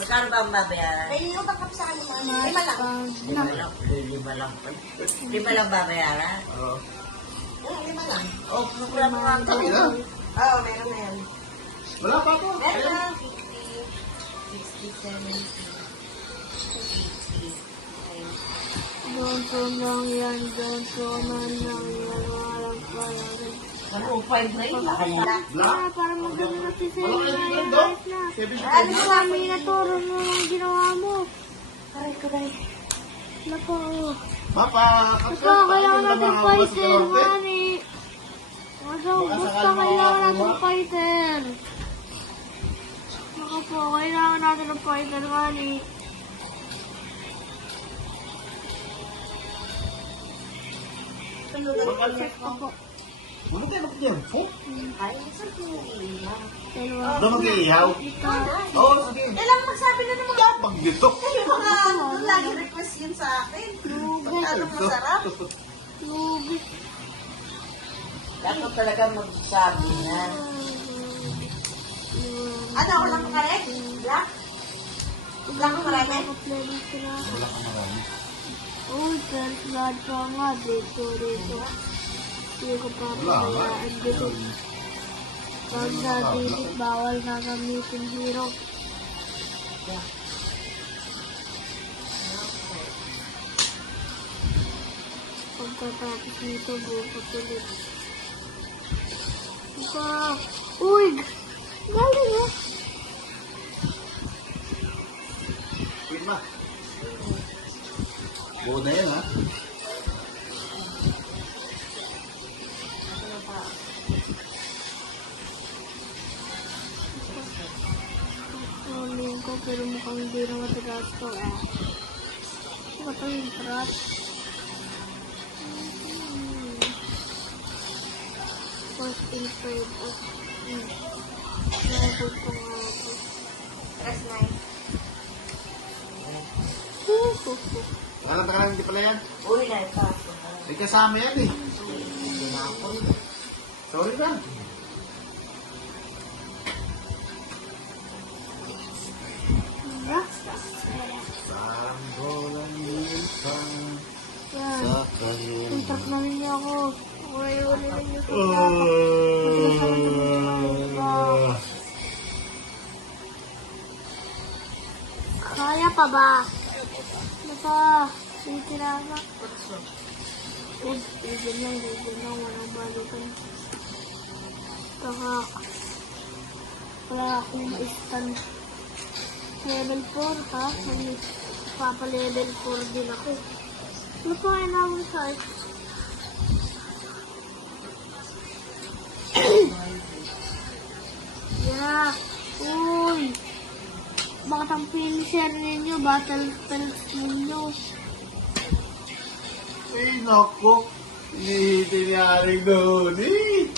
Magkano ba ang babayaran? May utang ka pa sa akin. 5 lang. 5 lang. 5 lang babayaran? Oo. 5 lang. O, program mo ang Sabi na. Oo, meron na yan. Wala pa po. Meron na. 60, 70, 80. Ganto lang yan, ganto man lang yan, walang parang. Ano, 5 na yun? Black? Para maganda na si Sir Wala na ka yan, dito? ayos na. 75 Ano na. ba may naturo mo ang ginawa mo? Aray ko dahil. Naku, Papa, ito, kailangan natin fighter, mani. Gusto, kailangan natin fighter. Naku po, kailangan natin ng fighter, mani. Check ko po. Ano tayo mag-tempo? Ay, saan pinag-iiwan? Dalawa. Doon mag-iihaw? Ito. Oo, sige. Kailangan magsabi na naman. Pag dito. Yung mga doon lagi request yun sa akin. Pagkalong masarap. Lugi. Dapat talaga magsabi na. Ano, ako lang makarek? Black? Black ang marami? Wala ka marami. Uy, first blood pa nga. Dito. Hindi ko pa pabayaan dito. Pag na-delete, bawal na gamitin hero. Pagkatapos nito, bukas ulit. Uy! Galing eh! Wait ba? Buo na yan, ha? Sabihin ko, pero mukhang hindi na matagas to eh. Ito ito yung trap. First in trade. Nabot ko nga ito. Press 9. Alam ka lang, hindi pala yan. Uy, na ito. May kasama yan, eh. Sorry ba? Sambolan lipang Yan. sa kahil. Contact na rin niya ako. Okay, uli rin niyo sa Kaya pa ba? Ano pa? Sige na ba? Ganyan lang, walang balikan. Saka, wala akong ma-stand. Level 4 ha? Papa-level 4 din ako. Ano pa kaya naman sa Yeah. Uy. Bakit ang finisher ninyo? Battle spells ninyo. Ay, naku. Hindi tinaring doon, eh.